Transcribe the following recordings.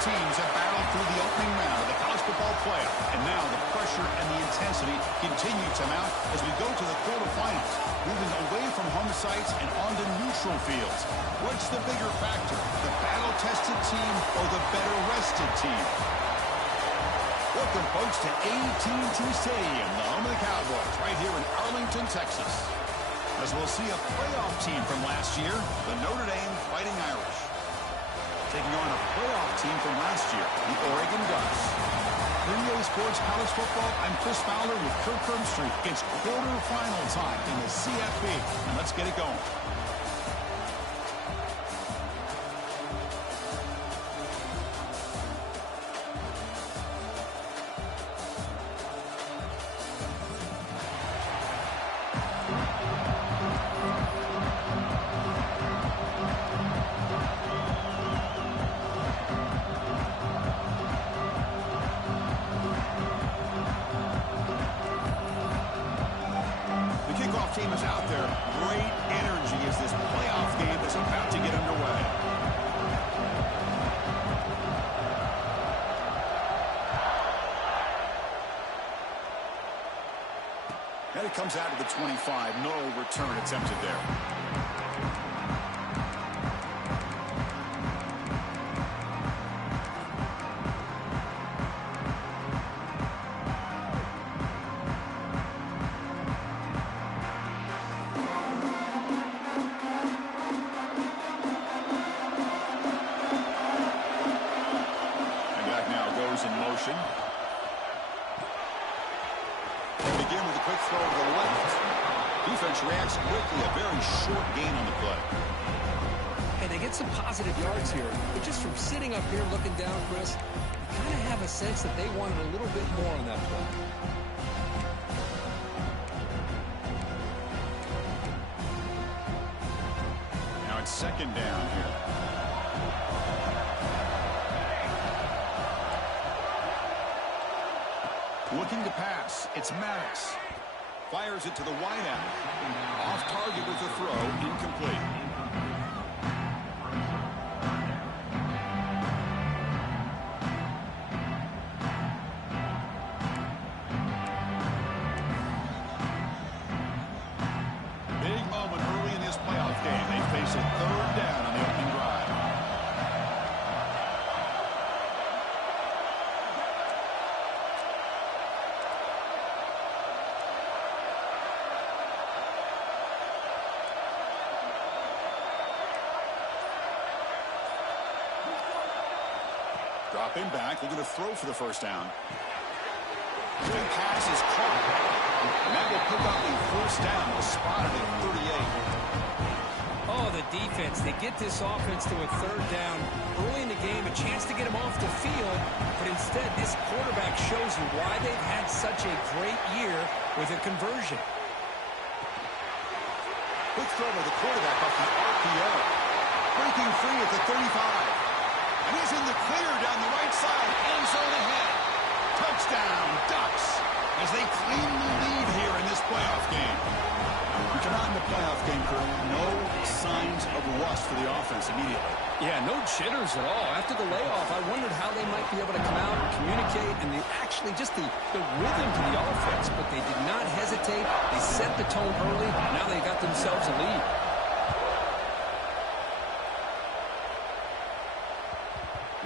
teams have battled through the opening round of the college football playoff, and now the pressure and the intensity continue to mount as we go to the quarterfinals, moving away from home sites and onto neutral fields. What's the bigger factor, the battle-tested team or the better-rested team? Welcome, folks, to AT&T Stadium, the home of the Cowboys, right here in Arlington, Texas. As we'll see a playoff team from last year, the Notre Dame Fighting Irish, taking on a playoff team from last year, the Oregon Ducks. For EA Sports College Football, I'm Chris Fowler with Kirk Herbstreit. It's quarterfinal time in the CFP, and let's get it going. Team is out there. Great energy as this playoff game is about to get underway. And it comes out of the 25. No return attempted there. In motion. They begin with a quick throw to the left. Defense reacts quickly. A very short gain on the play. Hey, they get some positive yards here, but just from sitting up here looking down, Chris, you kind of have a sense that they wanted a little bit more on that play. Now it's second down here. Looking to pass, it's Maddox. Fires it to the wide out. Off target with the throw, incomplete. Big moment early in this playoff game. They face a third down on the opening drive. Dropping back, looking to throw for the first down. The pass is caught. And that will pick up a first down. Was spotted at 38. Oh, the defense. They get this offense to a third down. Early in the game, a chance to get him off the field. But instead, this quarterback shows you why they've had such a great year with a conversion. Quick throw to the quarterback off the RPO. Breaking free at the 35. And he's in the clear down the right side. End zone ahead. Touchdown, Ducks, as they claim the lead here in this playoff game. We come out in the playoff game, Kurt. No signs of rust for the offense immediately. Yeah, no jitters at all. After the layoff, I wondered how they might be able to come out and communicate and actually just the rhythm to the offense. But they did not hesitate. They set the tone early. Now they got themselves a lead.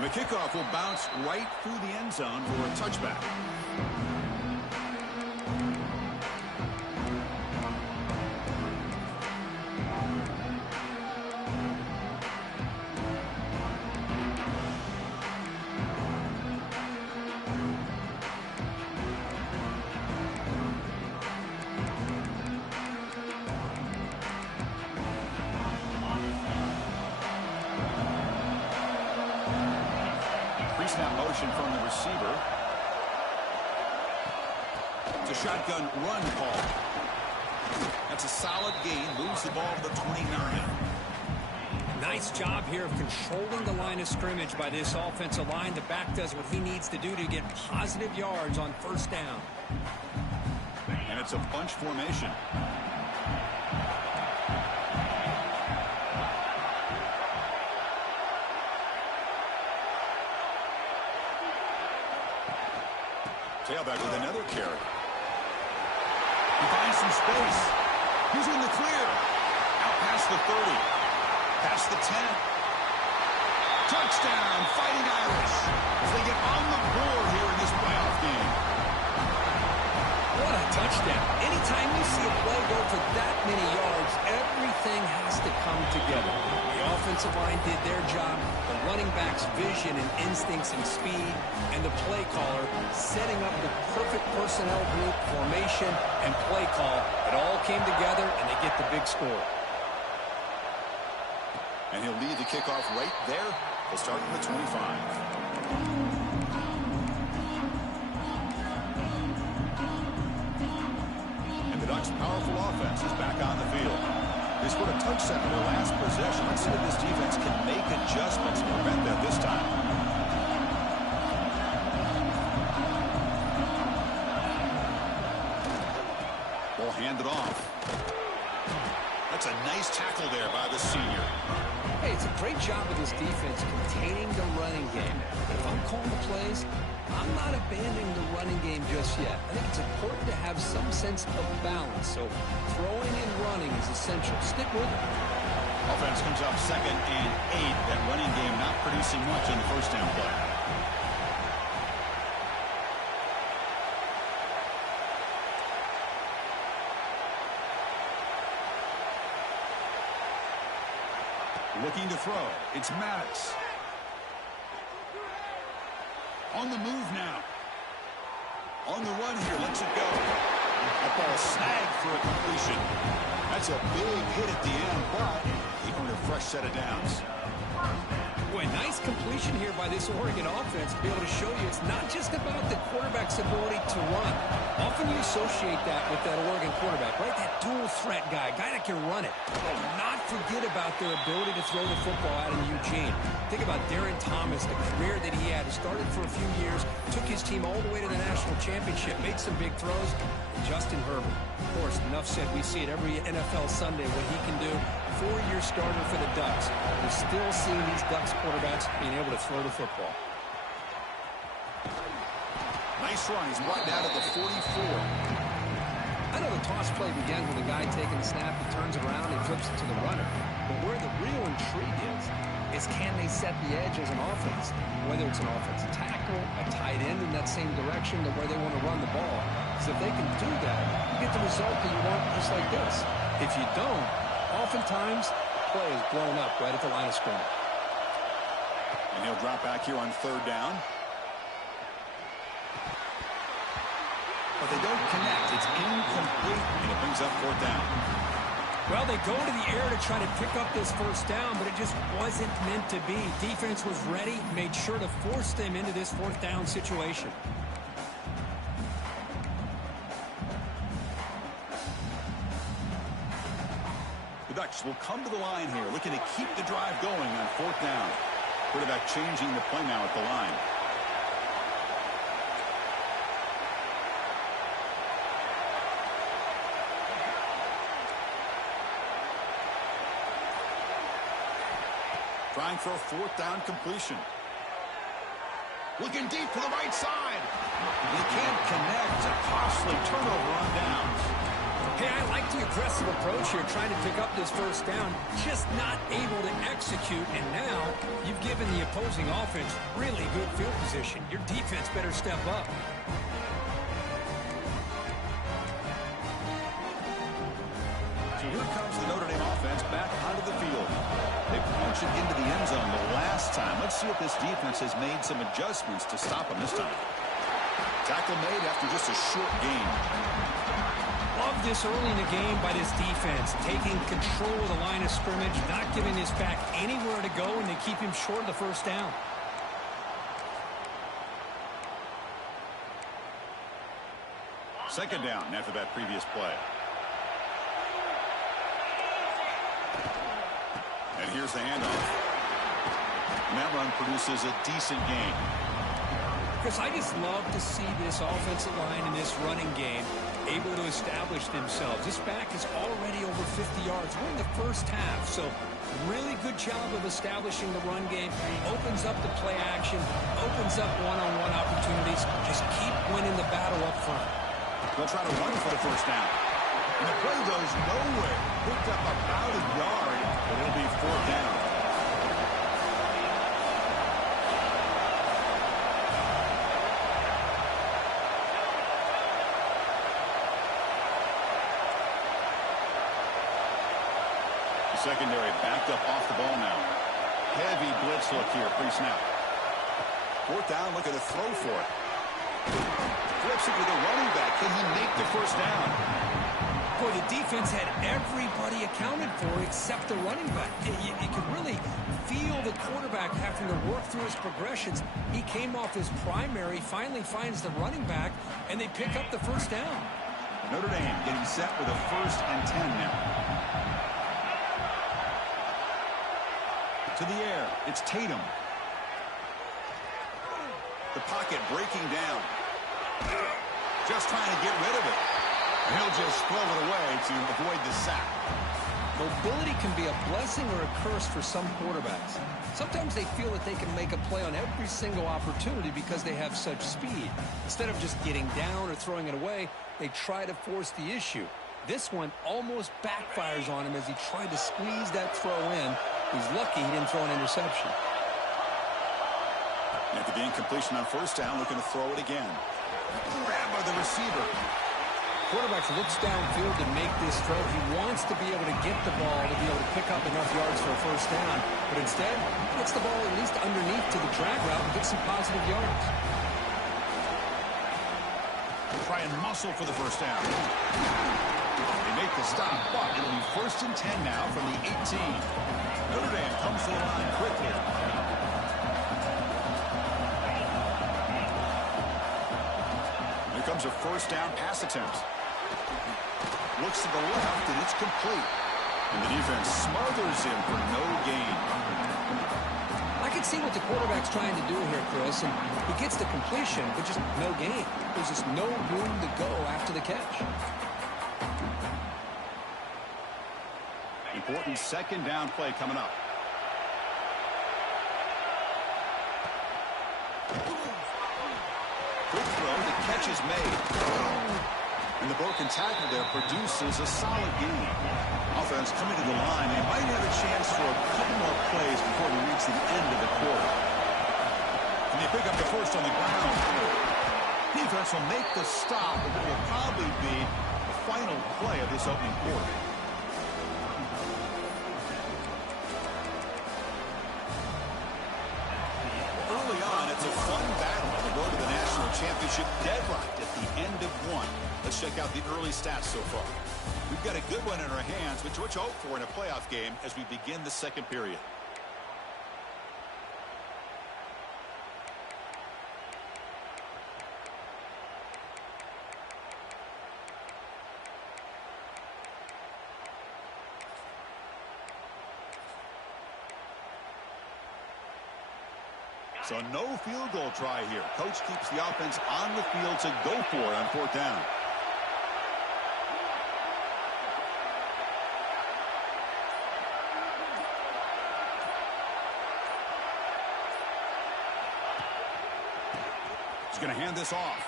The kickoff will bounce right through the end zone for a touchback. Pre-snap motion from the receiver. It's a shotgun run call. That's a solid gain. Moves the ball to the 29. Nice job here of controlling the line of scrimmage by this offensive line. The back does what he needs to do to get positive yards on first down. And it's a bunch formation. Tailback with another carry. He finds some space. He's in the clear. Out past the 30. Past the 10. Touchdown, Fighting Irish. As they get on the board here in this playoff game. What a touchdown. Anytime you see a play go for that many yards, everything has to come together. The offensive line did their job, the running back's vision and instincts and speed, and the play caller setting up the perfect personnel group, formation, and play call. It all came together, and they get the big score. And he'll lead the kickoff right there. He'll start from the 25. The Ducks' powerful offense is back on the field. They scored a touchdown in their last possession. Let's see if this defense can make adjustments to prevent that this time. Ball handed off. That's a nice tackle there by the senior. Hey, it's a great job of this defense containing the running game. But if I'm calling the plays, I'm not abandoning the running game just yet. I think it's important to have some sense of balance. So throwing and running is essential. Stick with it. Offense comes up 2nd and 8. That running game not producing much on the first down play. Looking to throw. It's Maddox. On the move now. On the run here. Lets it go. That ball snagged for a completion. That's a big hit at the end, but he earned a fresh set of downs. Boy, nice completion here by this Oregon offense to be able to show you it's not just about the quarterback's ability to run. Often you associate that with that Oregon quarterback, right? That dual threat guy that can run it. But not forget about their ability to throw the football out in Eugene. Think about Darren Thomas, the career that he had. He started for a few years, took his team all the way to the national championship, made some big throws. And Justin Herbert, of course, enough said. We see it every NFL Sunday what he can do. 4-year starter for the Ducks. We're still seeing these Ducks quarterbacks being able to throw the football. Nice run. He's brought down to the 44. I know the toss play begins with a guy taking the snap, he turns it around, and flips it to the runner. But where the real intrigue is can they set the edge as an offense? Whether it's an offensive tackle, a tight end in that same direction to where they want to run the ball. Because if they can do that, you get the result that you want just like this. If you don't, oftentimes, play is blown up right at the line of scrimmage. And he'll drop back here on 3rd down. But they don't connect. It's incomplete, and it brings up 4th down. Well, they go to the air to try to pick up this first down, but it just wasn't meant to be. Defense was ready, made sure to force them into this 4th down situation. The Ducks will come to the line here, looking to keep the drive going on 4th down. Quarterback changing the play now at the line. Trying for a 4th down completion. Looking deep to the right side. He can't connect. It's a costly turnover on downs. Hey, I like the aggressive approach here, trying to pick up this first down, just not able to execute, and now you've given the opposing offense really good field position. Your defense better step up. So here comes the Notre Dame offense back onto the field. They punch it into the end zone the last time. Let's see if this defense has made some adjustments to stop them this time. Tackle made after just a short gain. Love this early in the game by this defense, taking control of the line of scrimmage, not giving this back anywhere to go, and they keep him short of the first down. Second down after that previous play. And here's the handoff. And that run produces a decent gain. Chris, I just love to see this offensive line in this running game able to establish themselves. This back is already over 50 yards. We're in the first half, so really good job of establishing the run game. Opens up the play action, opens up one-on-one opportunities. Just keep winning the battle up front. They'll try to run for the first down. And the play goes nowhere. Picked up about a yard, but it'll be fourth down. The secondary backed up off the ball now. Heavy blitz look here, pre-snap. Fourth down, look at the throw for it. Flips it to the running back. Can he make the first down? Boy, the defense had everybody accounted for except the running back. You could really feel the quarterback having to work through his progressions. He came off his primary, finally finds the running back, and they pick up the first down. Notre Dame getting set with a 1st and 10 now. To the air, it's Tatum. The pocket breaking down. Just trying to get rid of it. And he'll just throw it away to avoid the sack. Mobility can be a blessing or a curse for some quarterbacks. Sometimes they feel that they can make a play on every single opportunity because they have such speed. Instead of just getting down or throwing it away, they try to force the issue. This one almost backfires on him as he tried to squeeze that throw in. He's lucky he didn't throw an interception. After the incompletion on first down, looking to throw it again. Grab by the receiver. Quarterback looks downfield to make this throw. He wants to be able to get the ball to be able to pick up enough yards for a first down. But instead, he gets the ball at least underneath to the drag route and gets some positive yards. Try and muscle for the first down. They make the stop, but it'll be 1st and 10 now from the 18. Notre Dame comes to the line quickly. Here comes a first down pass attempt. Looks to the left, and it's complete. And the defense smothers him for no gain. I can see what the quarterback's trying to do here, Chris, and he gets the completion, but just no gain. There's just no room to go after the catch. Important 2nd down play coming up. Quick throw, the catch is made. And the broken tackle there produces a solid gain. Offense coming to the line. They might have a chance for a couple more plays before we reach the end of the quarter. And they pick up the first on the ground. Defense will make the stop, and it will probably be the final play of this opening quarter. Early on, it's a fun battle on the road to the national championship, deadlocked at the end of one. Let's check out the early stats so far. We've got a good one in our hands, which we're to hope for in a playoff game as we begin the second period. So no field goal try here. Coach keeps the offense on the field to go for it on 4th down. He's going to hand this off.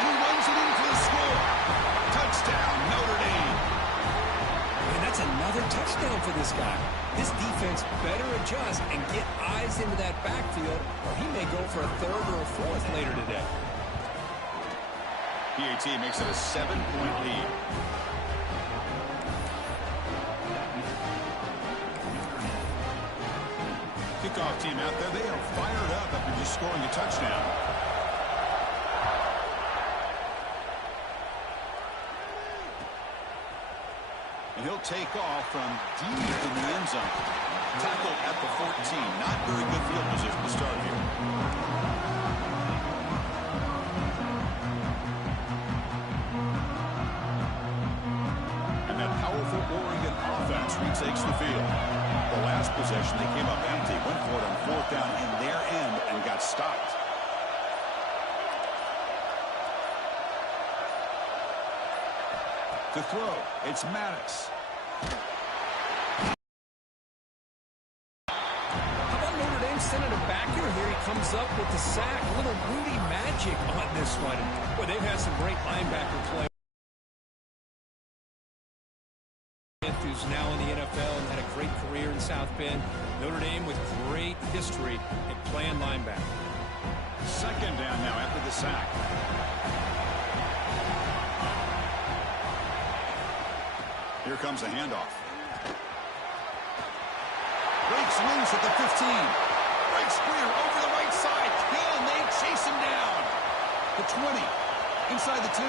And he runs it in for the score. Touchdown, Notre Dame. And that's another touchdown for this guy. This defense better adjust and get eyes into that backfield, or he may go for a 3rd or a 4th later today. PAT makes it a 7-point lead. Kickoff team out there, they are fired up after just scoring a touchdown. And he'll take off from deep in the end zone. Tackled at the 14. Not very good field position to start here. And that powerful Oregon offense retakes the field. The last possession, they came up empty, went for it on 4th down in their end and got stopped. To throw, it's Maddox. How about Notre Dame sending it back here? Here he comes up with the sack. A little Rudy magic on this one. Boy, they've had some great linebacker play. Who's now in the NFL and had a great career in South Bend. Notre Dame with great history at playing linebacker. Second down now after the sack. Here comes a handoff. Breaks loose at the 15. Breaks clear over the right side. Can they chase him down? The 20. Inside the 10.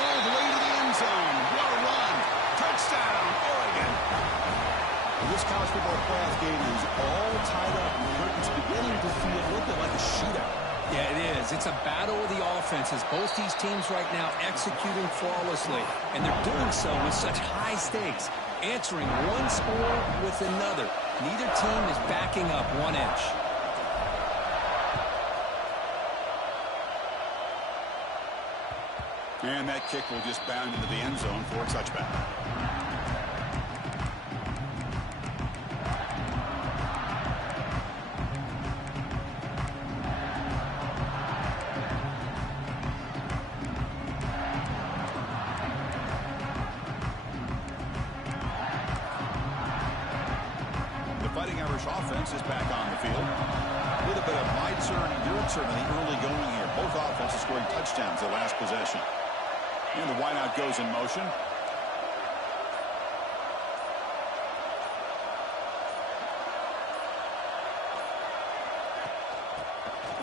All the way to the end zone. What a run. Touchdown, Oregon. This college football playoff game is all tied up. The curtain's beginning to feel a little bit like a shootout. Yeah, it is. It's a battle of the offenses. Both these teams right now executing flawlessly, and they're doing so with such high stakes, answering one score with another. Neither team is backing up 1 inch. And that kick will just bound into the end zone for a touchback. The Fighting Irish offense is back on the field. A little bit of my turn, your turn in the early going here. Both offenses scoring touchdowns their last possession. And the wideout goes in motion.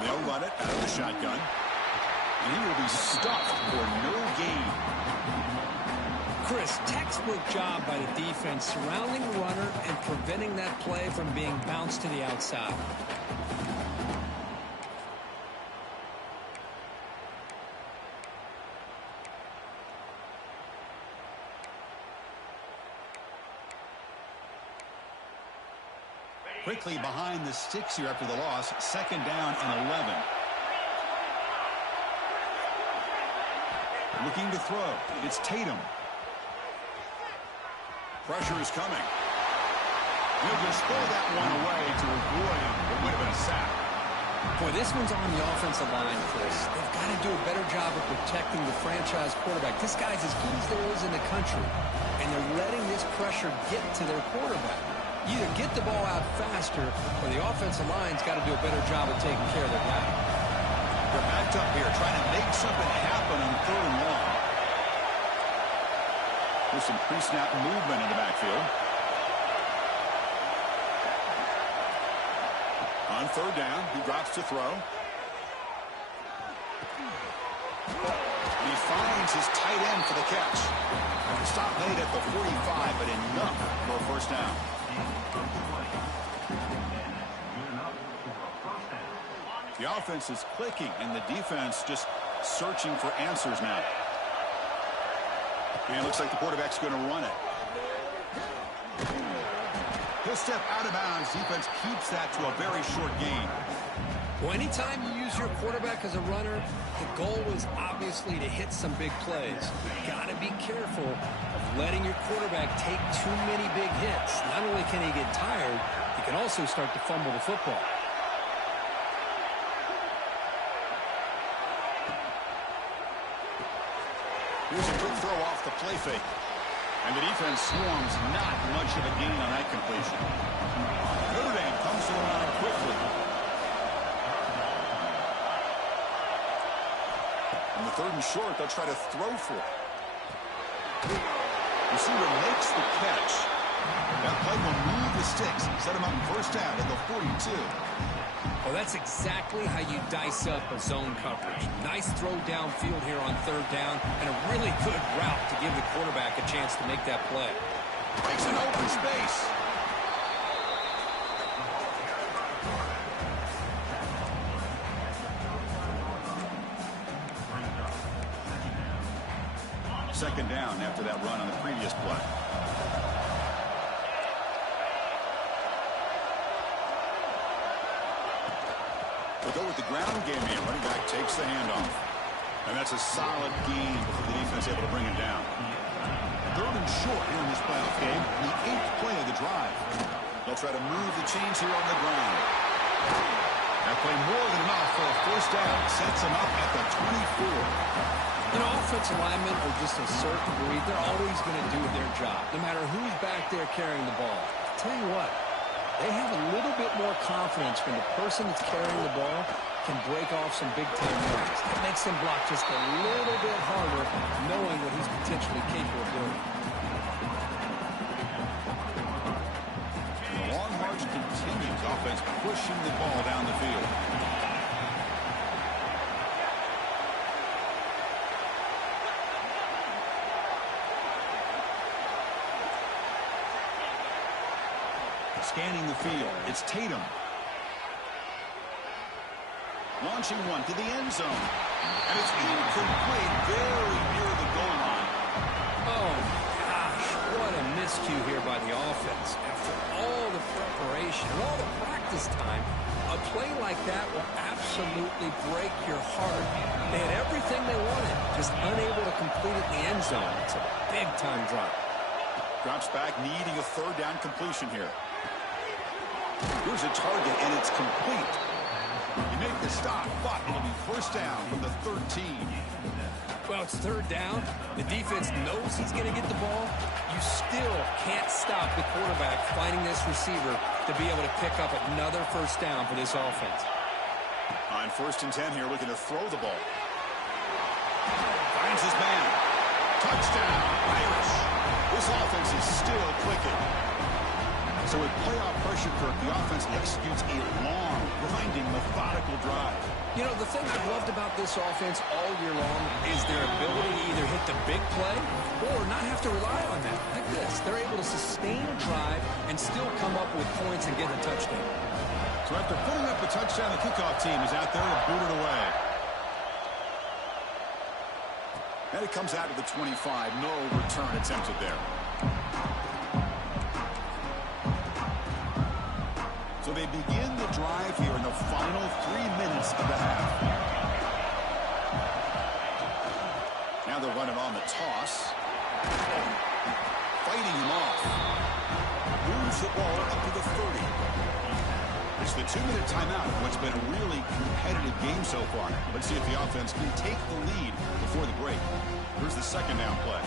They'll run it out of the shotgun. And he will be stuffed for no gain. Chris, textbook job by the defense surrounding the runner and preventing that play from being bounced to the outside. Quickly behind the sticks here after the loss. Second down and 11. Looking to throw. It's Tatum. Pressure is coming. He'll just throw that one away to avoid what would have been a sack. Boy, this one's on the offensive line, Chris. They've got to do a better job of protecting the franchise quarterback. This guy's as good as there is in the country, and they're letting this pressure get to their quarterback. Either get the ball out faster, or the offensive line's got to do a better job of taking care of their guy. They're backed up here, trying to make something happen on 3rd and long. There's some pre-snap movement in the backfield. On 3rd down, he drops to throw. He finds his tight end for the catch. Stop made at the 45, but enough for a first down. The offense is clicking, and the defense just searching for answers now. And it looks like the quarterback's going to run it. He'll step out of bounds. Defense keeps that to a very short gain. Well, anytime you use your quarterback as a runner, the goal is obviously to hit some big plays. You've got to be careful of letting your quarterback take too many big hits. Not only can he get tired, he can also start to fumble the football. Here's a good throw off the play fake. And the defense swarms not much of a gain on that completion. Notre Dame comes to the line quickly. On the 3rd and short, they'll try to throw for it. Receiver makes the catch. That play will move the sticks. Set him up in first down at the 42. Well, that's exactly how you dice up a zone coverage. Nice throw downfield here on 3rd down, and a really good route to give the quarterback a chance to make that play. Breaks an open space. Second down after that run on the previous play. They'll go with the ground game here. Running back takes the handoff. And that's a solid gain before the defense able to bring him down. 3rd and short here in this playoff game, the 8th play of the drive. They'll try to move the chains here on the ground. That play more than enough for a first down. Sets him up at the 24. You know, offensive linemen are just a certain breed. They're always going to do their job, no matter who's back there carrying the ball. I'll tell you what, they have a little bit more confidence when the person that's carrying the ball can break off some big-time runs. It makes them block just a little bit harder, knowing what he's potentially capable of doing. The long march continues. Offense pushing the ball down the field. Scanning the field, it's Tatum. Launching one to the end zone. And it's incomplete, very near the goal line. Oh, gosh, what a miscue here by the offense. After all the preparation, all the practice time, a play like that will absolutely break your heart. They had everything they wanted, just unable to complete it in the end zone. It's a big-time drop. Drops back, needing a 3rd down completion here. Here's a target, and it's complete. You make the stop, but it'll be first down from the 13. Well, it's 3rd down. The defense knows he's going to get the ball. You still can't stop the quarterback finding this receiver to be able to pick up another first down for this offense. On 1st and 10 here, looking to throw the ball. Finds his man. Touchdown, Irish. This offense is still clicking. So with playoff pressure, Kirk, the offense executes a long, grinding, methodical drive. You know, the thing I've loved about this offense all year long is their ability to either hit the big play or not have to rely on that. Like this, they're able to sustain a drive and still come up with points and get a touchdown. So after putting up a touchdown, the kickoff team is out there to boot it away. And it comes out to the 25. No return attempted there. So they begin the drive here in the final 3 minutes of the half. Now they're running on the toss. Fighting him off. Moves the ball up to the 30. It's the 2-minute timeout of what's been a really competitive game so far. Let's see if the offense can take the lead before the break. Here's the 2nd down play.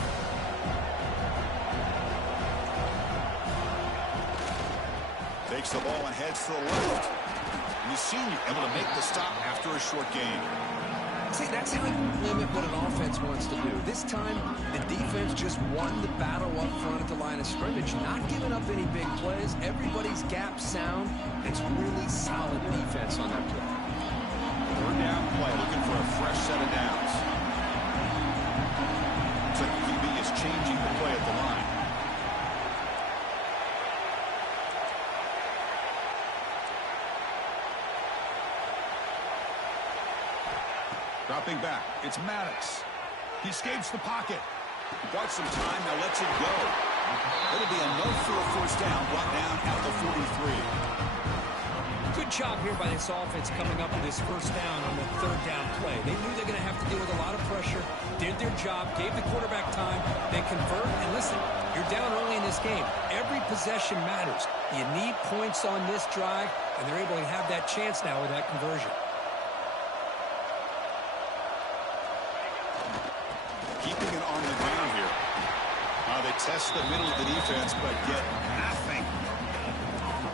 Takes the ball and heads to the left. And the senior able to make the stop after a short gain. See, that's how you limit what an offense wants to do. This time, the defense just won the battle up front at the line of scrimmage, not giving up any big plays. Everybody's gap sound. It's really solid defense on that play. 3rd down play, looking for a fresh set of downs. Looks like the QB is changing the play at the line. Dropping back, it's Maddox. He escapes the pocket. Got some time, now lets it go. It'll be enough for a first down, brought down at the 43. Good job here by this offense coming up with this first down on the 3rd down play. They knew they're going to have to deal with a lot of pressure, did their job, gave the quarterback time, they convert, and listen, you're down early in this game. Every possession matters. You need points on this drive, and they're able to have that chance now with that conversion. Keeping it on the ground here. They test the middle of the defense, but get nothing.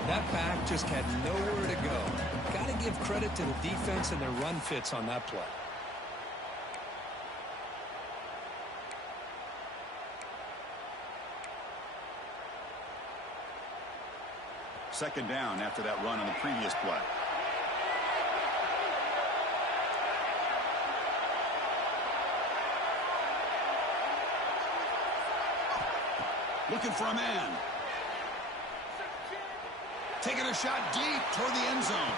That back just had nowhere to go. Got to give credit to the defense and their run fits on that play. Second down after that run on the previous play. Looking for a man. Taking a shot deep toward the end zone.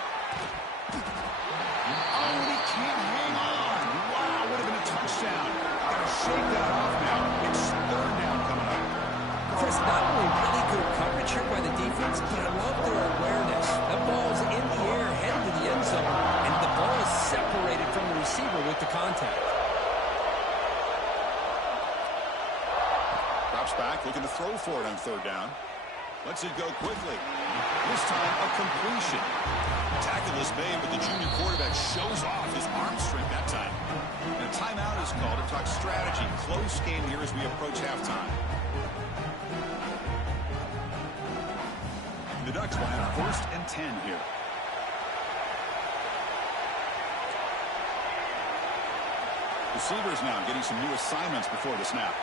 Oh, and he can't hang on. Wow, would have been a touchdown. Got to shake that off now. It's 3rd down coming up. Chris, not only really good coverage here by the defense, but I love their awareness. That ball's in the air, headed to the end zone, and the ball is separated from the receiver with the contact. Steps back, looking to throw for it on third down. Lets it go quickly. This time, a completion. Tackle is made, but the junior quarterback shows off his arm strength that time. And a timeout is called to talk strategy. Close game here as we approach halftime. The Ducks will have 1st and 10 here. Receivers now getting some new assignments before the snap.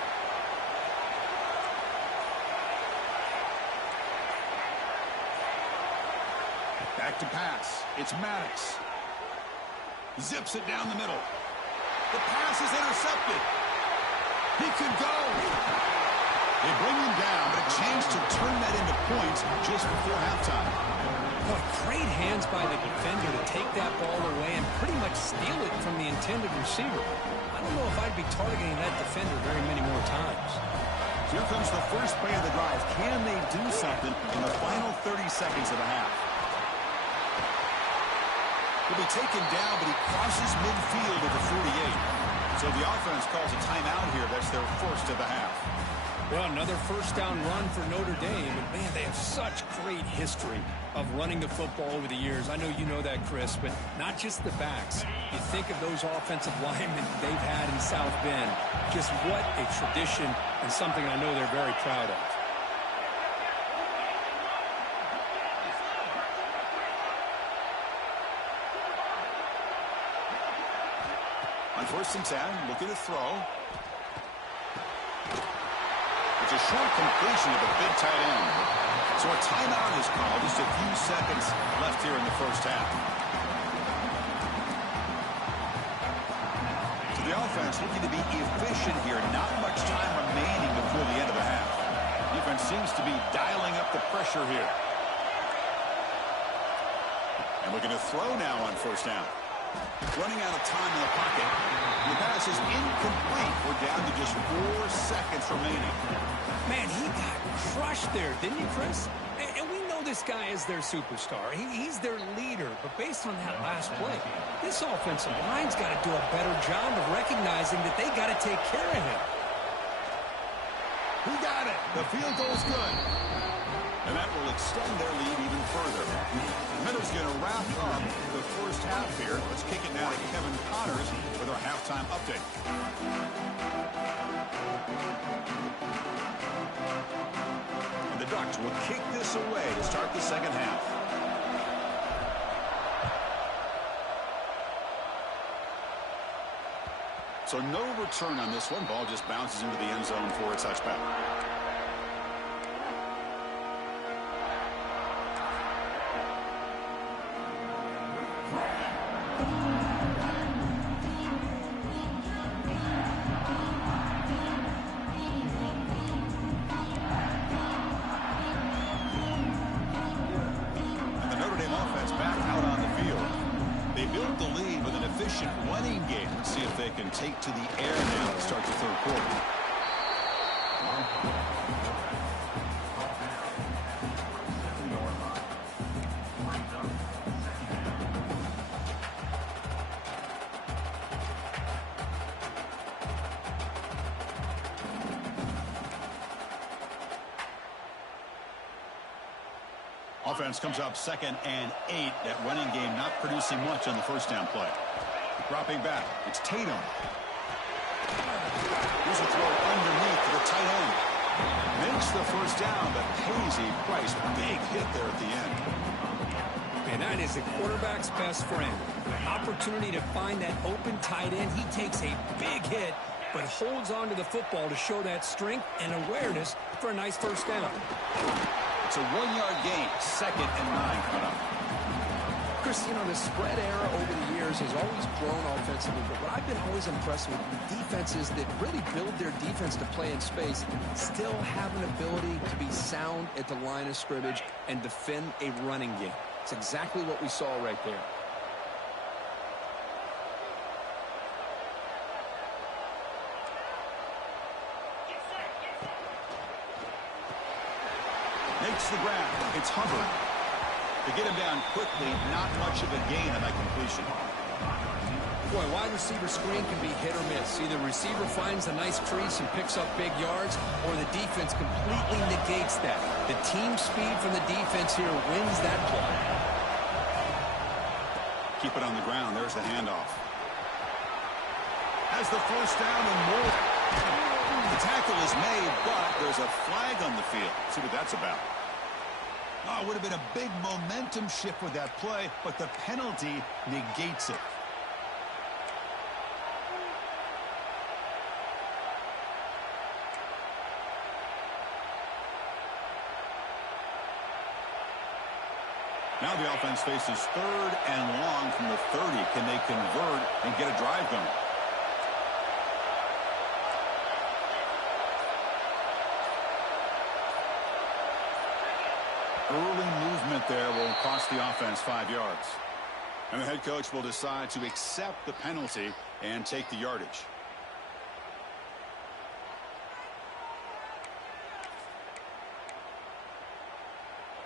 Back to pass. It's Maddox. Zips it down the middle. The pass is intercepted. He could go. They bring him down, but a chance to turn that into points just before halftime. Boy, great hands by the defender to take that ball away and pretty much steal it from the intended receiver. I don't know if I'd be targeting that defender very many more times. Here comes the first play of the drive. Can they do something in the final 30 seconds of the half? He'll be taken down, but he crosses midfield at the 48. So the offense calls a timeout here. That's their first of the half. Well, another first down run for Notre Dame. And, man, they have such great history of running the football over the years. I know you know that, Chris, but not just the backs. You think of those offensive linemen they've had in South Bend. Just what a tradition and something I know they're very proud of. On 1st and 10, looking to throw. It's a short completion of a big tight end. So a timeout is called. Just a few seconds left here in the first half. So the offense looking to be efficient here. Not much time remaining before the end of the half. Defense seems to be dialing up the pressure here. And looking to throw now on 1st down. Running out of time in the pocket. The pass is incomplete. We're down to just 4 seconds remaining. Man, he got crushed there, didn't he, Chris? And we know this guy is their superstar. He's their leader. But based on that last play, this offensive line's got to do a better job of recognizing that they got to take care of him. Who got it? The field goal's good. And that will extend their lead even further. The Minnows going to wrap up the first half here. Let's kick it now to Kevin Connors with our halftime update. And the Ducks will kick this away to start the second half. So no return on this one. Ball just bounces into the end zone for a touchback. Take to the air now to start the third quarter. Offense comes up 2nd and 8. That running game not producing much on the first down play. Dropping back, it's Tatum. Here's a throw underneath to the tight end. Makes the first down, but pays a price. Big hit there at the end. And that is the quarterback's best friend. Opportunity to find that open tight end. He takes a big hit, but holds on to the football to show that strength and awareness for a nice first down. It's a 1-yard gain. 2nd and 9 coming up. Chris, you know, the spread era over the years has always grown offensively, but what I've been always impressed with defenses that really build their defense to play in space still have an ability to be sound at the line of scrimmage and defend a running game. It's exactly what we saw right there. Makes the grab. It's Hubbard. To get him down quickly, not much of a gain on that completion. Boy, wide receiver screen can be hit or miss. Either receiver finds a nice crease and picks up big yards, or the defense completely negates that. The team speed from the defense here wins that play. Keep it on the ground. There's the handoff. Has the first down and more. The tackle is made, but there's a flag on the field. See what that's about. Oh, it would have been a big momentum shift with that play, but the penalty negates it. Now the offense faces 3rd and long from the 30. Can they convert and get a drive going? Early movement there will cost the offense 5 yards. And the head coach will decide to accept the penalty and take the yardage.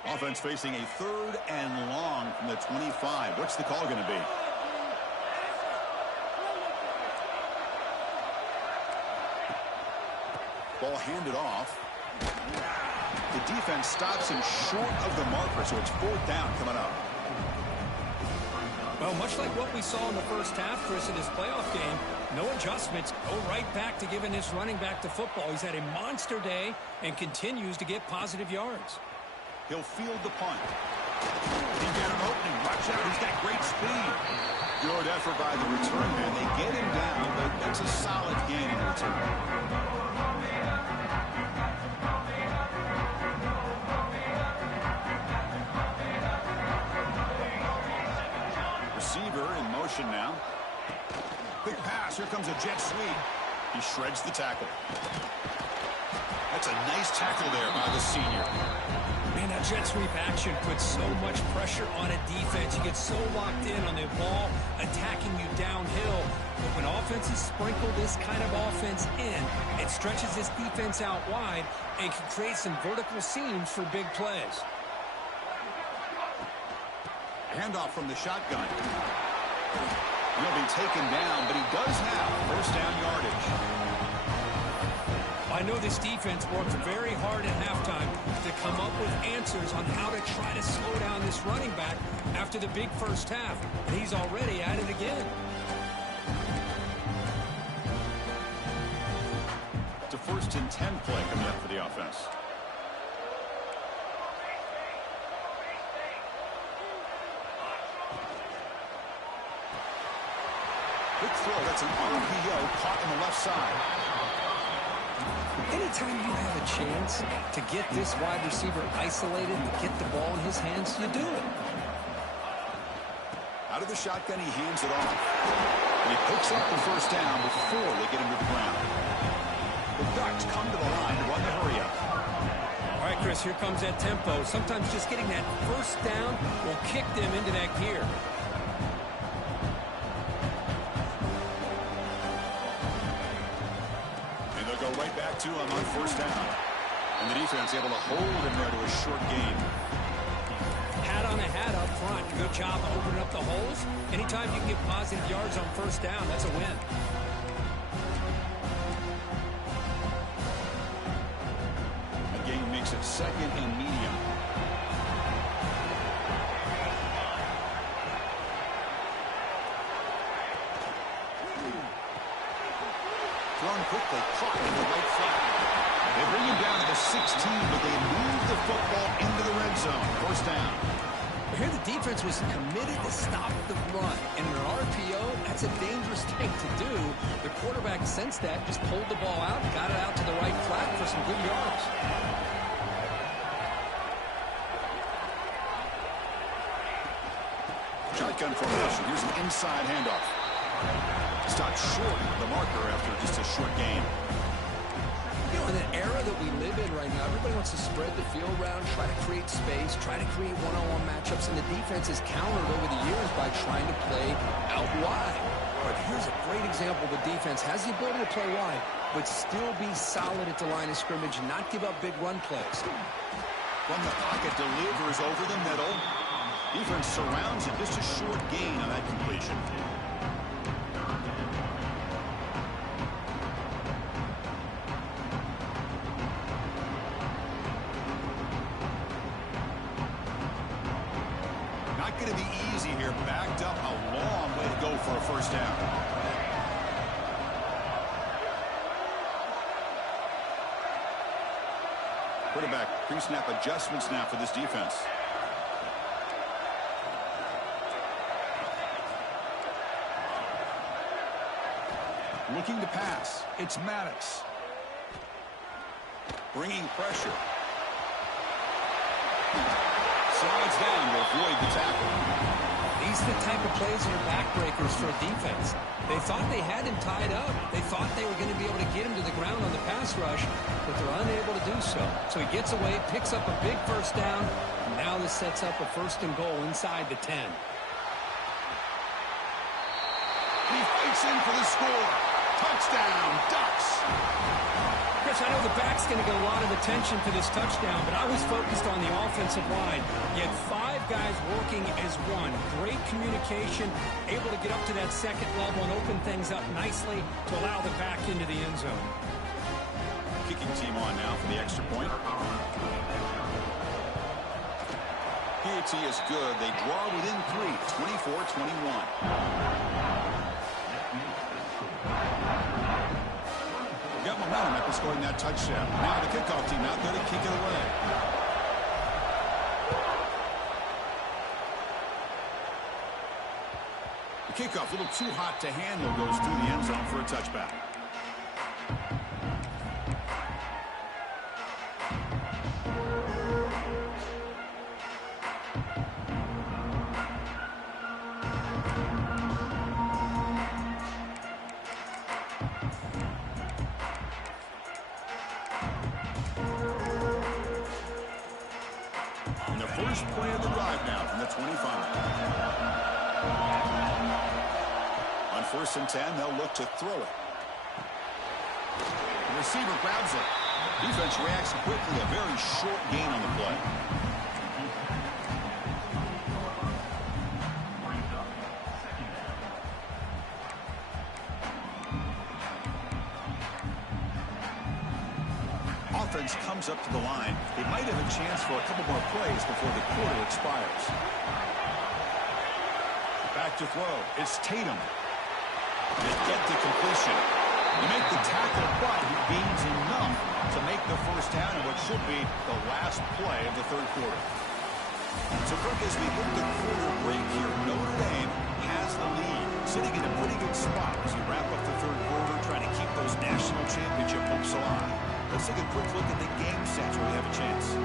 Offense facing a 3rd and long from the 25. What's the call going to be? Ball handed off. The defense stops him short of the marker, so it's 4th down coming up. Well, much like what we saw in the first half, Chris, in his playoff game, no adjustments. Go right back to giving his running back the football. He's had a monster day and continues to get positive yards. He'll field the punt. He got an opening. Watch out. He's got great speed. Good effort by the return man. They get him down, but that's a solid gain in return. Receiver in motion now. Quick pass. Here comes a jet sweep. He shreds the tackle. That's a nice tackle there by the senior. Man, that jet sweep action puts so much pressure on a defense. You get so locked in on the ball attacking you downhill. But when offenses sprinkle this kind of offense in, it stretches this defense out wide and can create some vertical seams for big plays. Handoff from the shotgun. He'll be taken down, but he does have 1st down yardage. I know this defense worked very hard at halftime to come up with answers on how to try to slow down this running back after the big first half, and he's already at it again. It's a 1st and 10 play coming up for the offense. Quick throw. That's an RPO caught on the left side. Anytime you have a chance to get this wide receiver isolated and get the ball in his hands, you do it. Out of the shotgun, he hands it off. And he picks up the 1st down before they get him to the ground. The Ducks come to the line to run the hurry up. All right, Chris, here comes that tempo. Sometimes just getting that 1st down will kick them into that gear. Go right back to him on 1st down. And the defense able to hold him there to a short gain. Hat on a hat up front. Good job opening up the holes. Anytime you can get positive yards on 1st down, that's a win. The game makes it 2nd and medium. Thrown quickly, caught in the right flat. They bring him down to the 16, but they move the football into the red zone. 1st down. Here the defense was committed to stop the run. In an RPO, that's a dangerous thing to do. The quarterback sensed that, just pulled the ball out, got it out to the right flat for some good yards. Shotgun formation. Here's an inside handoff. Stopped short of the marker after just a short game. You know, in an era that we live in right now, everybody wants to spread the field around, try to create space, try to create one-on-one matchups, and the defense has countered over the years by trying to play out wide. But here's a great example. The defense has the ability to play wide, but still be solid at the line of scrimmage and not give up big run plays. From the pocket, delivers over the middle. Defense surrounds it. Just a short gain on that completion. going to be easy here. Backed up a long way to go for a first down. Quarterback pre-snap adjustments now for this defense. Looking to pass. It's Maddox. Bringing pressure. Slides down to avoid the tackle. These are the type of plays that are backbreakers for a defense. They thought they had him tied up. They thought they were going to be able to get him to the ground on the pass rush, but they're unable to do so. So he gets away, picks up a big first down, and now this sets up a 1st and goal inside the 10. He fights in for the score. Touchdown, Ducks. Chris, I know the back's going to get a lot of attention for this touchdown, but I was focused on the offensive line. You had 5 guys working as one. Great communication, able to get up to that second level and open things up nicely to allow the back into the end zone. Kicking team on now for the extra point. PAT is good. They draw within 3, 24-21. Got momentum after scoring that touchdown. Now the kickoff team out there to kick it away. The kickoff, a little too hot to handle, goes through the end zone for a touchback. First play of the drive now from the 25. On 1st and 10, they'll look to throw it. The receiver grabs it. Defense reacts quickly. A very short gain on the play. Offense comes up to the line. They might have a chance for a couple more plays before the quarter expires. Back to throw. It's Tatum. They get the completion. You make the tackle, but he gains enough to make the first down in what should be the last play of the 3rd quarter. So, Kirk, as we hit the quarter break here, Notre Dame has the lead, sitting in a pretty good spot as we wrap up the 3rd quarter, trying to keep those national championship hopes alive. Let's take a quick look at the game sets where we have a chance. So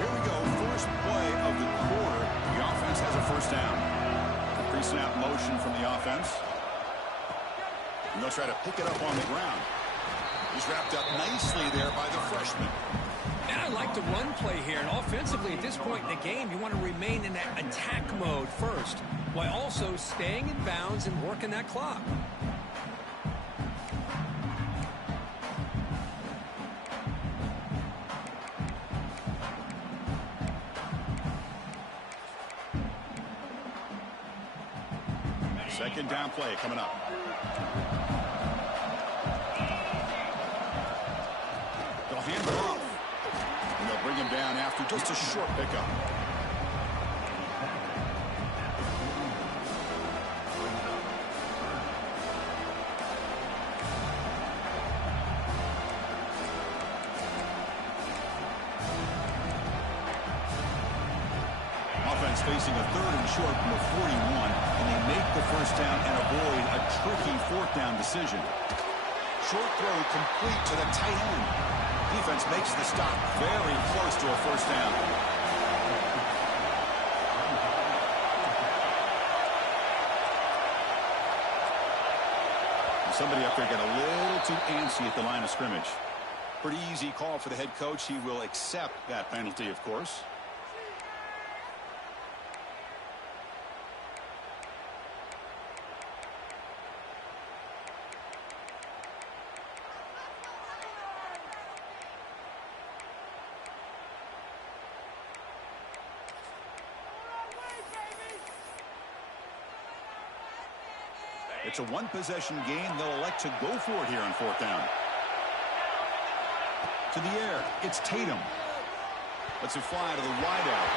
here we go, first play of the quarter. The offense has a first down. The pre-snap motion from the offense. And they'll try to pick it up on the ground. He's wrapped up nicely there by the freshman. And I like the run play here. And offensively, at this point in the game, you want to remain in that attack mode first, while also staying in bounds and working that clock. Second down play coming up. Hand it off. And they'll bring him down after just a short pickup. Offense facing a 3rd and short from the 41, and they make the first down and avoid a tricky 4th down decision. Short throw complete to the tight end. Defense makes the stop very close to a first down. Somebody up there got a little too antsy at the line of scrimmage. Pretty easy call for the head coach. He will accept that penalty, of course. It's a one-possession game. They'll elect to go for it here on 4th down. To the air. It's Tatum. Lets it fly to the wideout.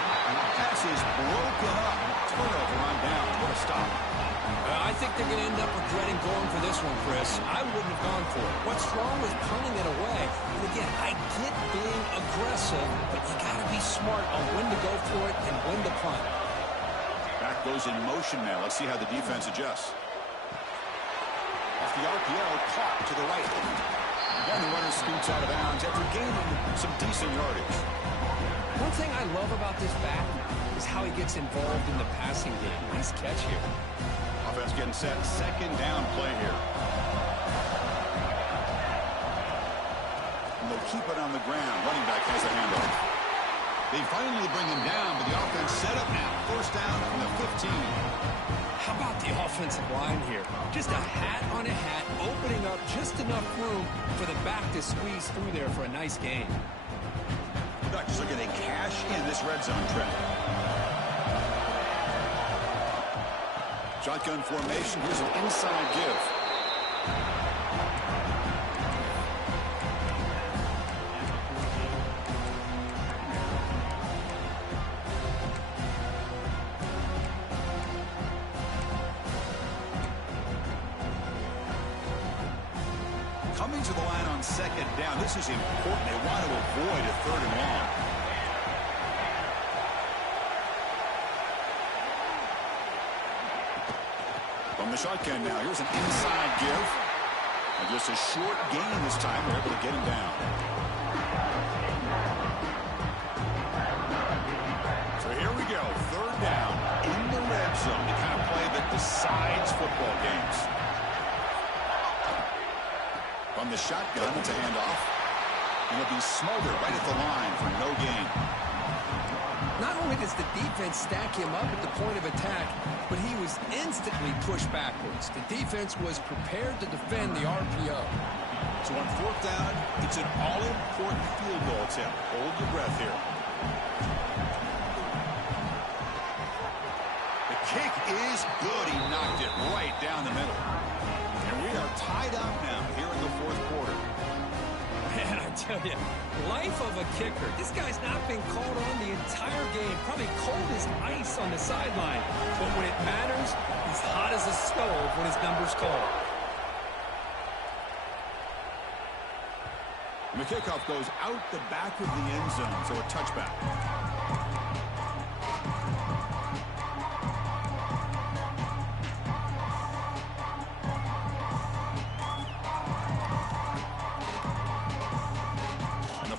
Pass is broken up. Turnover on down. What a stop. I think they're going to end up regretting going for this one, Chris. I wouldn't have gone for it. What's wrong with punting it away? And again, I get being aggressive, but you got to be smart on when to go for it and when to punt. Back goes in motion now. Let's see how the defense adjusts. Off the RPO, caught to the right. Again, the runner scoots out of bounds after gaining some decent yardage. One thing I love about this back is how he gets involved in the passing game. Nice catch here. Offense getting set. 2nd down play here. And they'll keep it on the ground. Running back has a handoff. They finally bring him down, but the offense set up now. 1st down from the 15. How about the offensive line here? Just a hat on a hat, opening up just enough room for the back to squeeze through there for a nice gain. Just looking to cash in this red zone trip. Shotgun formation. Here's an inside give. Coming to the line on 2nd down. This is important. They want to avoid a 3rd and long. From the shotgun now. Here's an inside give. And just a short gain this time. They're able to get him down. So here we go. 3rd down in the red zone. The kind of play that decides football games. From the shotgun, it's a handoff. And it'll be smothered right at the line for no gain. Not only does the defense stack him up at the point of attack, but he was instantly pushed backwards. The defense was prepared to defend the RPO. So on 4th down, it's an all-important field goal attempt. Hold your breath here. The kick is good. He knocked it right down the middle. And we are tied up now here in the 4th quarter. Man, I tell you, life of a kicker. This guy's not been called on the entire game. Probably cold as ice on the sideline. But when it matters, he's hot as a stove when his number's called. And the kickoff goes out the back of the end zone, so a touchback.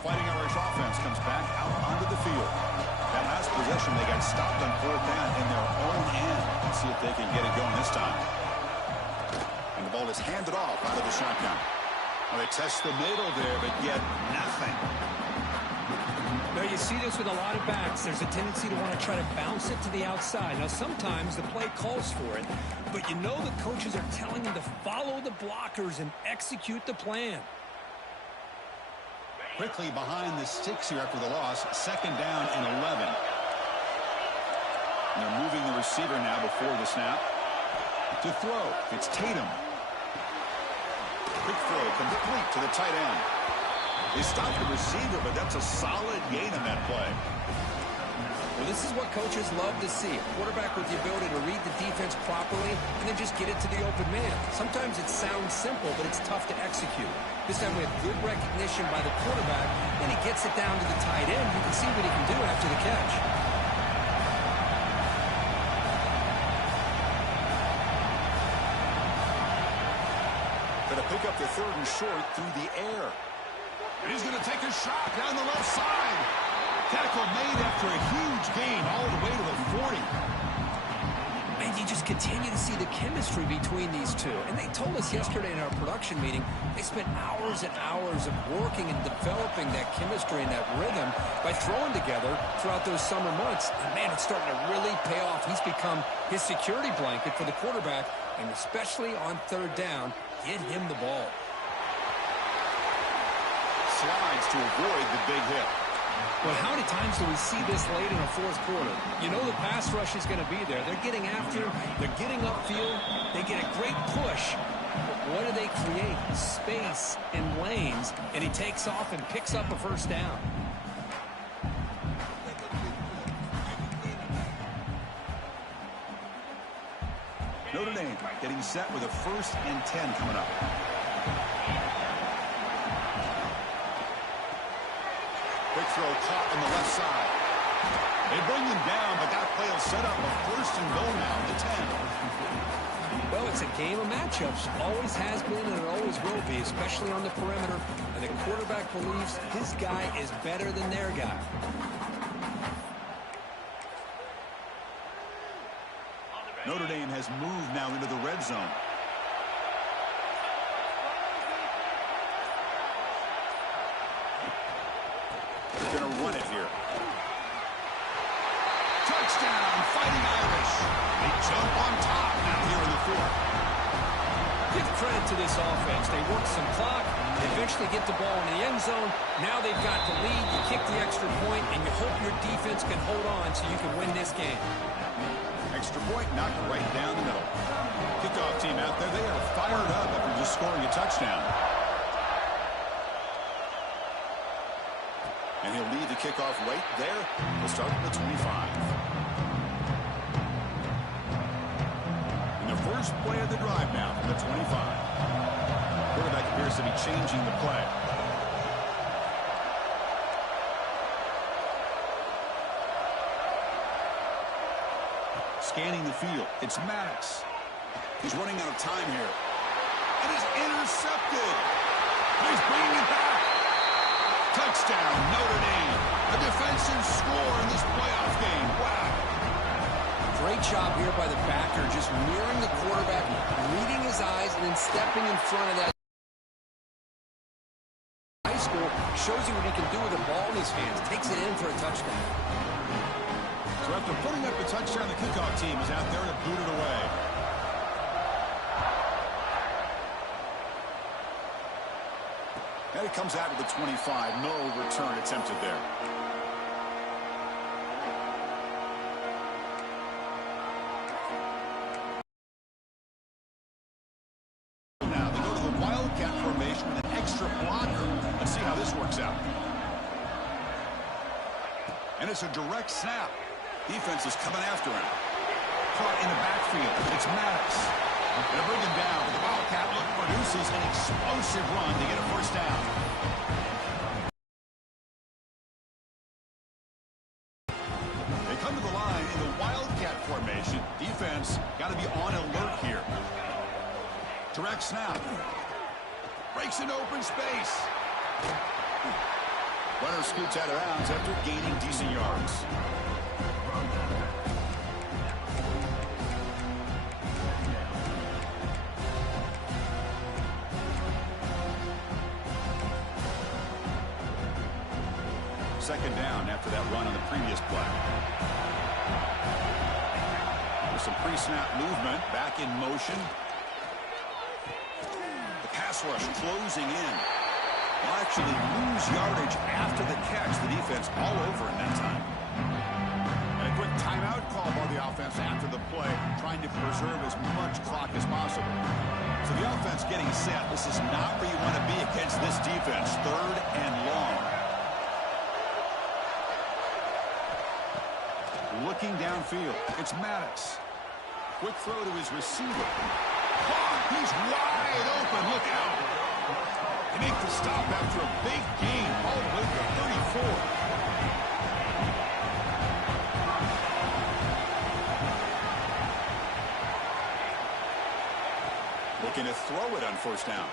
Fighting Irish offense comes back out onto the field. That last possession, they got stopped on 4th down in their own end. Let's see if they can get it going this time. And the ball is handed off out of the shotgun. Well, they test the middle there, but get nothing. Now, you see this with a lot of backs. There's a tendency to want to try to bounce it to the outside. Now, sometimes the play calls for it, but you know the coaches are telling them to follow the blockers and execute the plan. Quickly behind the sticks here after the loss. 2nd down and 11. And they're moving the receiver now before the snap. To throw, it's Tatum. Quick throw, complete to the tight end. They stopped the receiver, but that's a solid gain on that play. Well, this is what coaches love to see. A quarterback with the ability to read the defense properly and then just get it to the open man. Sometimes it sounds simple, but it's tough to execute. This time we have good recognition by the quarterback, and he gets it down to the tight end. You can see what he can do after the catch. Going to pick up the 3rd and short through the air. And he's going to take a shot down the left side. Tackle made after a huge gain all the way to the 40. And you just continue to see the chemistry between these two. And they told us yesterday in our production meeting, they spent hours and hours of working and developing that chemistry and that rhythm by throwing together throughout those summer months. And man, it's starting to really pay off. He's become his security blanket for the quarterback, and especially on 3rd down, get him the ball. Slides to avoid the big hit. Well, how many times do we see this late in a fourth quarter? You know the pass rush is going to be there. They're getting after him. They're getting upfield. They get a great push. But what do they create? Space and lanes. And he takes off and picks up a first down. Notre Dame getting set with a 1st and 10 coming up. Quick throw caught on the left side. They bring him down, but that play will set up a 1st and goal now at the 10. Well, it's a game of matchups. Always has been and it always will be, especially on the perimeter. And the quarterback believes his guy is better than their guy. Notre Dame has moved now into the red zone. They're going to run it here. Touchdown, Fighting Irish. They jump on top now here in the 4th. Give credit to this offense. They work some clock. They eventually get the ball in the end zone. Now they've got the lead. You kick the extra point, and you hope your defense can hold on so you can win this game. Extra point knocked right down the middle. Kickoff team out there. They are fired up after just scoring a touchdown. And he'll lead the kickoff right there. We'll start at the 25. And the first play of the drive now from the 25. Quarterback appears to be changing the play. Scanning the field. It's Maddox. He's running out of time here. And it's intercepted. He's bringing it back. Touchdown, Notre Dame. A defensive score in this playoff game. Wow. Great job here by the backer, just mirroring the quarterback, reading his eyes, and then stepping in front of that. High school shows you what he can do with the ball in his hands. Takes it in for a touchdown. So after putting up a touchdown, the kickoff team is out there to boot it away. And it comes out of the 25. No return attempted there. Now they go to the Wildcat formation with an extra blocker. Let's see how this works out. And it's a direct snap. Defense is coming after him. Caught in the backfield. It's Maddox. They'll bring him down. The Wildcat look produces an explosive run to get a first down. They come to the line in the Wildcat formation. Defense got to be on alert here. Direct snap. Breaks an open space. Runner scoots out of bounds after gaining decent yards. Second down after that run on the previous play. With some pre-snap movement, back in motion. The pass rush closing in. Will actually lose yardage after the catch. The defense all over in that time. And a quick timeout call by the offense after the play, trying to preserve as much clock as possible. So the offense getting set. This is not where you want to be against this defense. 3rd and long. Looking downfield. It's Maddox. Quick throw to his receiver. Oh, he's wide open. Look out. They make the stop after a big gain all the way to 34. Looking to throw it on first down.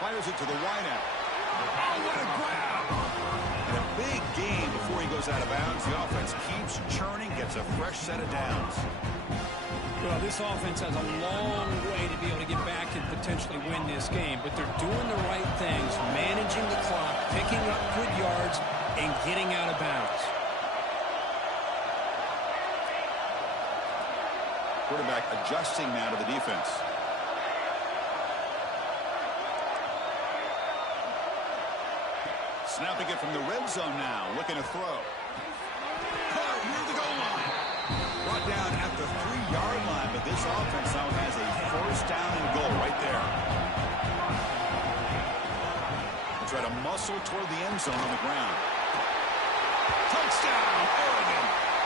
Fires it to the wideout. Oh, what a grab. And a big gain before he goes out of bounds. The offense keeps churning, gets a fresh set of downs. Well, this offense has a long way to be able to get back and potentially win this game, but they're doing the right things, managing the clock, picking up good yards, and getting out of bounds. Quarterback adjusting now to the defense. Snapping it from the red zone now, looking to throw. Caught near the goal line. Brought down at the 3-yard line, but this offense now has a first down and goal right there. Try to muscle toward the end zone on the ground. Touchdown, Oregon.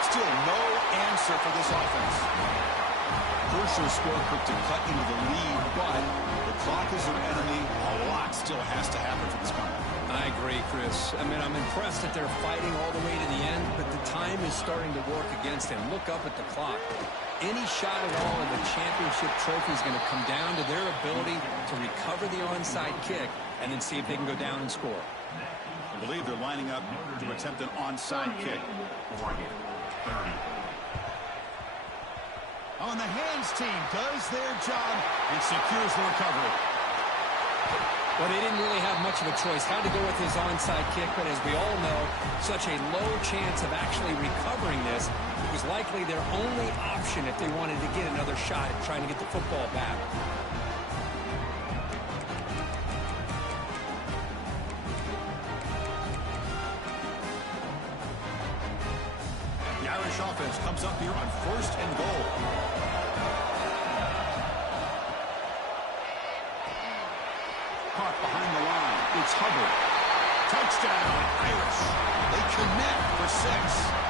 Still no answer for this offense. Crucial score quick to cut into the lead, but the clock is their enemy. A lot still has to happen for this comeback. I agree, Chris. I mean, I'm impressed that they're fighting all the way to the end, but the time is starting to work against them. Look up at the clock. Any shot at all of the championship trophy is going to come down to their ability to recover the onside kick and then see if they can go down and score. I believe they're lining up to attempt an onside kick. On the hands team does their job and secures the recovery. Well, they didn't really have much of a choice. Had to go with his onside kick, but as we all know, such a low chance of actually recovering this. It was likely their only option if they wanted to get another shot at trying to get the football back. The Irish offense comes up here on 1st and goal. Caught behind the line. It's Hubbard. Touchdown, Irish. They connect for 6.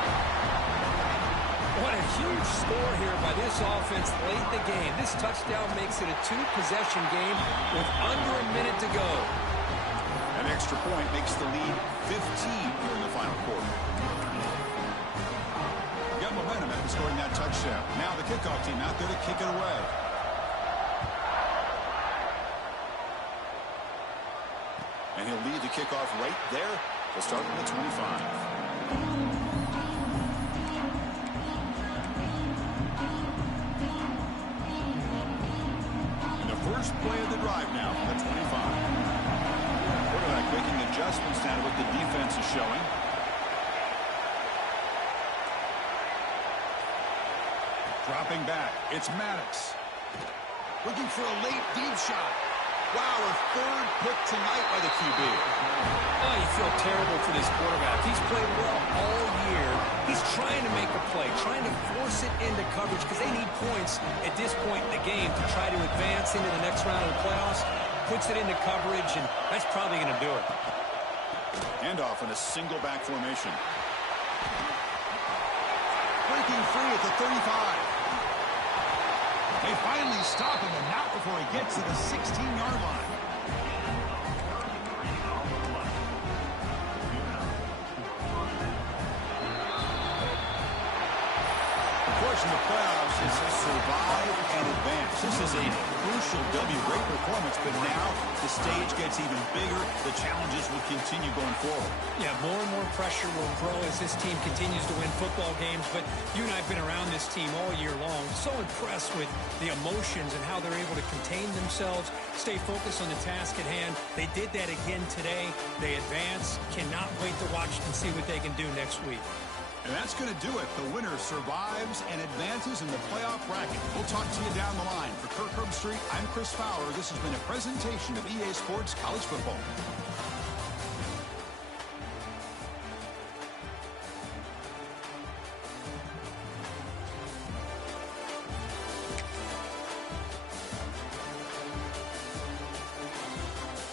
What a huge score here by this offense late in the game. This touchdown makes it a 2-possession game with under a minute to go. An extra point makes the lead 15 here in the final quarter. Got momentum after scoring that touchdown. Now the kickoff team out there to kick it away. And he'll lead the kickoff right there. We'll start from the 25. First play of the drive now from the 25. Quarterback making adjustments now to what the defense is showing. Dropping back. It's Maddox. Looking for a late deep shot. Wow, a 3rd pick tonight by the QB. Oh, you feel terrible for this quarterback. He's played well all year. He's trying to make a play, trying to force it into coverage because they need points at this point in the game to try to advance into the next round of the playoffs. Puts it into coverage, and that's probably going to do it. Handoff in a single back formation. Breaking free at the 35. They finally stop him, and not before he gets to the 16-yard line. In the playoffs is survive and advance. This is a crucial W. Great performance, but now the stage gets even bigger. The challenges will continue going forward. Yeah, more and more pressure will grow as this team continues to win football games, but you and I have been around this team all year long. So impressed with the emotions and how they're able to contain themselves, stay focused on the task at hand. They did that again today. They advance. Cannot wait to watch and see what they can do next week. And that's going to do it. The winner survives and advances in the playoff bracket. We'll talk to you down the line. For Kirk Herbstreit, I'm Chris Fowler. This has been a presentation of EA Sports College Football.